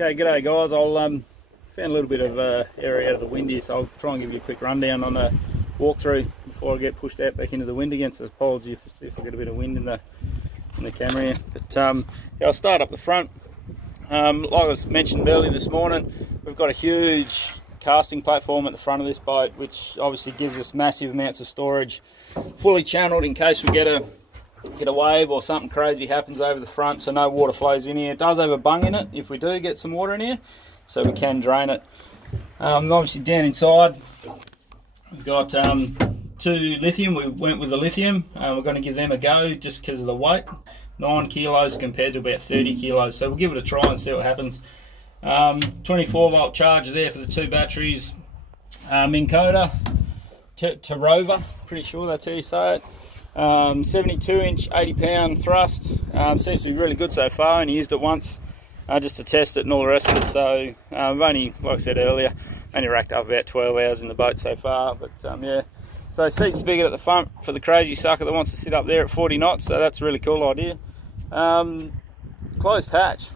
Okay, g'day guys. I'll found a little bit of area out of the wind here, so I'll try and give you a quick rundown on the walkthrough before I get pushed out back into the wind again. So apologies if I get a bit of wind in the camera here. But yeah, I'll start up the front. Like I mentioned earlier this morning, we've got a huge casting platform at the front of this boat, which obviously gives us massive amounts of storage, fully channeled in case we get a wave or something crazy happens over the front, so no water flows in here. It does have a bung in it if we do get some water in here, so we can drain it. Obviously down inside we've got 2 lithium. We went with the lithium. We're going to give them a go just because of the weight, 9 kilos compared to about 30 kilos, so we'll give it a try and see what happens. 24 volt charger there for the 2 batteries. Minn Kota Rover, pretty sure that's how you say it. 72 inch 80 pound thrust. Seems to be really good so far, and I used it once just to test it and all the rest of it. So I've only, like I said earlier, only racked up about 12 hours in the boat so far. But yeah, so seat spigot at the front for the crazy sucker that wants to sit up there at 40 knots, so that's a really cool idea. Closed hatch,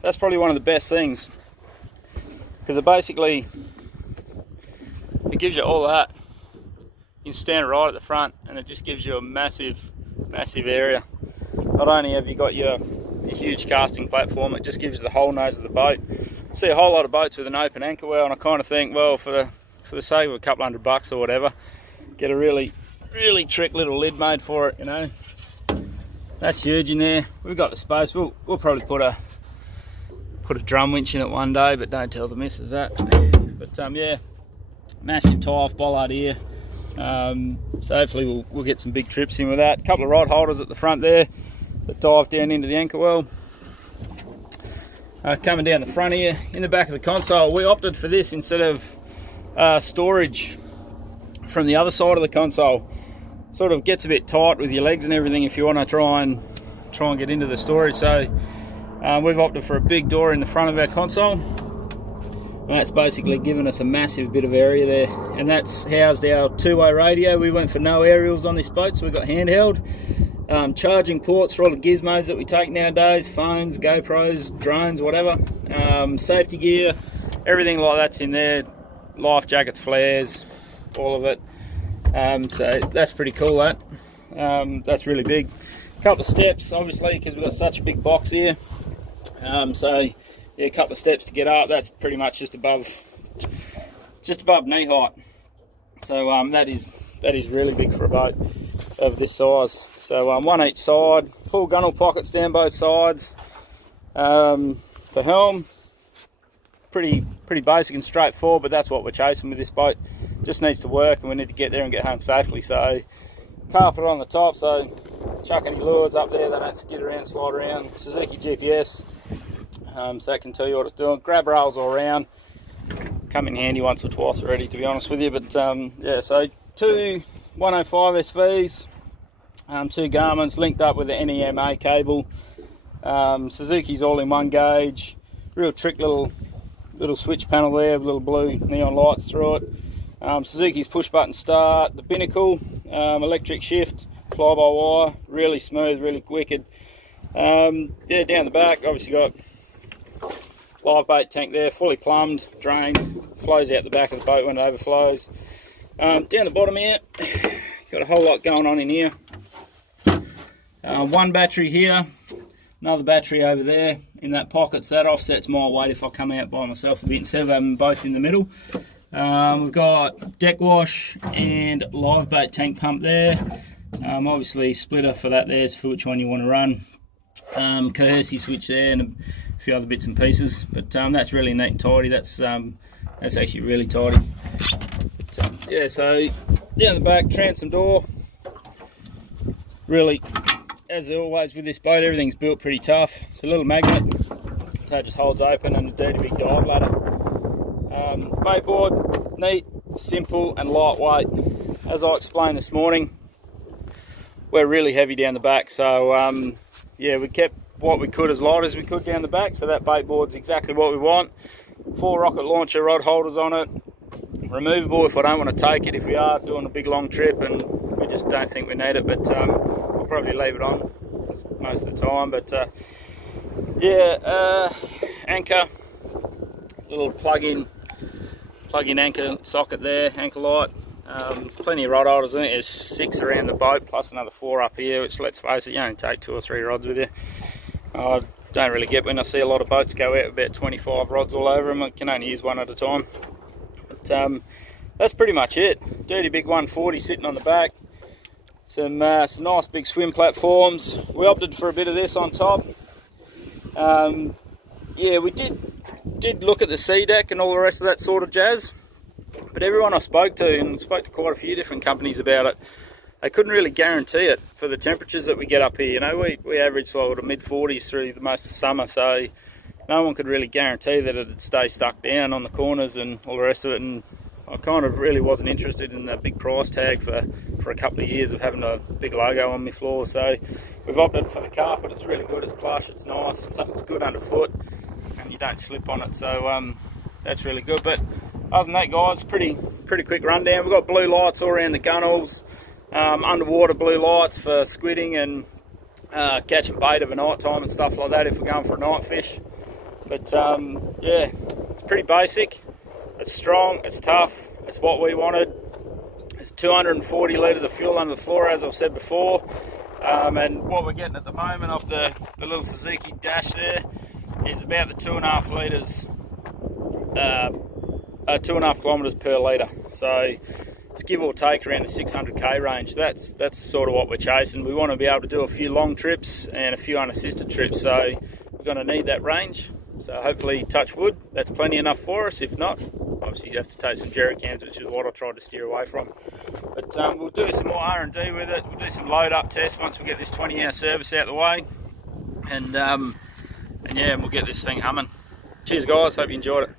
that's probably one of the best things, because it basically gives you all that. You can stand right at the front and it just gives you a massive area. Not only have you got your huge casting platform, it just gives you the whole nose of the boat. I see a whole lot of boats with an open anchor well, and I kind of think, well, for the sake of a couple $100 or whatever, get a really trick little lid made for it, you know. That's huge in there. We've got the space. We'll probably put a drum winch in it one day, but don't tell the missus that. But yeah, massive tie-off bollard here. So hopefully we'll get some big trips in with that. A couple of rod holders at the front there that dive down into the anchor well. Coming down the front here, in the back of the console, we opted for this instead of storage from the other side of the console. Sort of gets a bit tight with your legs and everything if you want to try and get into the storage. So we've opted for a big door in the front of our console. And that's basically given us a massive bit of area there, and that's housed our 2-way radio. We went for no aerials on this boat, so we've got handheld. Charging ports for all the gizmos that we take nowadays, phones, GoPros, drones, whatever. Safety gear, everything like that's in there. Life jackets, flares, all of it. So that's pretty cool, that. That's really big. A couple of steps, obviously, because we've got such a big box here. So yeah, a couple of steps to get up. That's pretty much just above knee height. So that is really big for a boat of this size. So one each side, full gunnel pockets down both sides. The helm, pretty basic and straightforward, but that's what we're chasing with this boat. Just needs to work, and we need to get there and get home safely. So carpet on the top, so chuck any lures up there, they don't skid around, slide around. Suzuki GPS. So that can tell you what it's doing. Grab rails all around. Come in handy once or twice already, to be honest with you. But yeah, so 2 105 SVs, 2 Garmin's linked up with the NEMA cable. Suzuki's all in one gauge. Real trick little switch panel there with little blue neon lights through it. Suzuki's push button start. The binnacle, electric shift, fly by wire, really smooth, really wicked. Yeah, down the back, obviously got live bait tank there, fully plumbed, drained, flows out the back of the boat when it overflows. Down the bottom here, got a whole lot going on in here. 1 battery here, another battery over there in that pocket, so that offsets my weight if I come out by myself a bit instead of having them both in the middle. We've got deck wash and live bait tank pump there. Obviously splitter for that there's for which one you want to run. Courtesy switch there and a few other bits and pieces, but that's really neat and tidy. That's actually really tidy. But, yeah, so down the back, transom door. Really, as always with this boat, everything's built pretty tough. It's a little magnet, so it just holds open, and a dirty big dive ladder. Bait board, neat, simple and lightweight. As I explained this morning, we're really heavy down the back, so yeah, we kept what we could as light as we could down the back, so that bait board's exactly what we want. 4 rocket launcher rod holders on it, removable if I don't want to take it, if we are doing a big long trip and we just don't think we need it, but we'll probably leave it on most of the time. But yeah, anchor, little plug-in anchor socket there, anchor light. Plenty of rod holders. I think there's 6 around the boat plus another 4 up here, which, let's face it, you only take 2 or 3 rods with you. I don't really get when I see a lot of boats go out with about 25 rods all over them. I can only use one at a time. But that's pretty much it. Dirty big 140 sitting on the back. Some nice big swim platforms. We opted for a bit of this on top. Yeah, we did look at the sea deck and all the rest of that sort of jazz. But everyone I spoke to, and spoke to quite a few different companies about it, they couldn't really guarantee it for the temperatures that we get up here. You know, we average sort of mid-40s through the most of summer, so no one could really guarantee that it'd stay stuck down on the corners and all the rest of it. And I kind of really wasn't interested in that big price tag for a couple of years of having a big logo on my floor. So we've opted for the carpet. It's really good, it's plush, it's nice, something's good underfoot, and you don't slip on it. So that's really good. But other than that, guys, pretty quick rundown. We've got blue lights all around the gunnels, underwater blue lights for squidding and catching bait of a night time and stuff like that if we're going for a night fish. But yeah, it's pretty basic. It's strong, it's tough, it's what we wanted. It's 240 litres of fuel under the floor, as I've said before. And what we're getting at the moment off the little Suzuki dash there is about the 2.5 litres, 2.5 kilometres per litre. So it's give or take around the 600k range. That's sort of what we're chasing. We want to be able to do a few long trips and a few unassisted trips, so we're going to need that range. So hopefully, touch wood, that's plenty enough for us. If not, obviously you have to take some jerry cans, which is what I tried to steer away from. But we'll do some more R&D with it. We'll do some load up tests once we get this 20-hour service out the way. And yeah, we'll get this thing humming. Cheers guys, hope you enjoyed it.